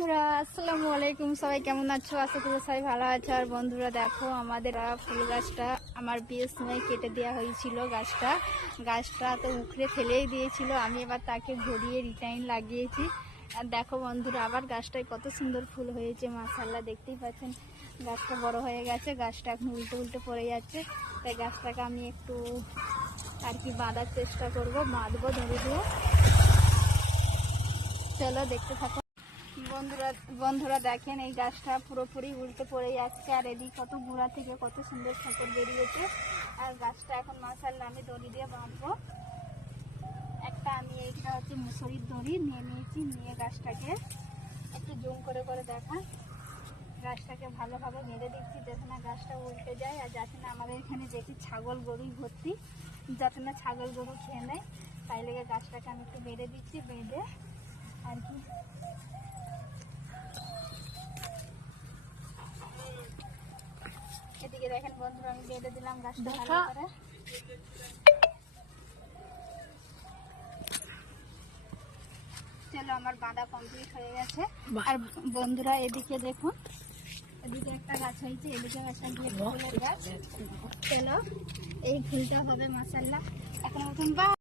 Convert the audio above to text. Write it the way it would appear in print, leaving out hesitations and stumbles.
বন্ধুরা আসসালামু আলাইকুম, সবাই কেমন আছো? আশা করি সবাই ভালো আছো। আর বন্ধুরা দেখো, আমাদের ফুল গাছটা আমার বিয়ের সময় কেটে দেওয়া হয়েছিল। গাছটা তো উখড়ে ফেলেই দিয়েছিল, আমি এবার তাকে ঘুরিয়ে রিটাইন লাগিয়েছি। আর দেখো বন্ধুরা, আবার গাছটায় কত সুন্দর ফুল হয়েছে, মাশাআল্লাহ। দেখতেই পাচ্ছেন গাছটা বড় হয়ে গেছে, গাছটা এখন উল্টে উল্টে পড়ে যাচ্ছে। তাই গাছটাকে আমি একটু আর কি বাঁধার চেষ্টা করব, বাঁধবো দড়ি দিয়ে। চলো দেখতে থাকো বন্ধুরা দেখেন, এই গাছটা পুরোপুরি উল্টে পড়ে যাচ্ছে। আর এদিকে কত গোড়া থেকে কত সুন্দর ঠাকুর বেরিয়েছে। আর গাছটা এখন মাশাআল্লাহ আমি দড়ি দিয়ে বাঁধবো। আমি এইটা হচ্ছে মুসুরির দড়ি নিয়ে নিয়েছি, নিয়ে গাছটাকে একটু জুম করে করে দেখা, গাছটাকে ভালোভাবে বেঁধে দিচ্ছি যাতে না গাছটা উল্টে যায়। আর যাতে না আমাদের এখানে দেখি ছাগল গরুই ভর্তি, যাতে না ছাগল গরু খেয়ে নেয়, তাই লেগে গাছটাকে আমি একটু বেঁধে দিচ্ছি। বেঁধে আর কি এদিকে দেখেন বন্ধুরা, আমি বেঁধে দিলাম গাছটা ভালো করে। চলো, আমার বাঁধা কমপ্লিট হয়ে গেছে। আর বন্ধুরা এদিকে দেখুন, এদিকে একটা গাছ হয়েছে, এদিকে গাছটা গিয়ে ফুলের গাছ। চলো, এই ফুলটা হবে মাশাআল্লাহ এখন নতুন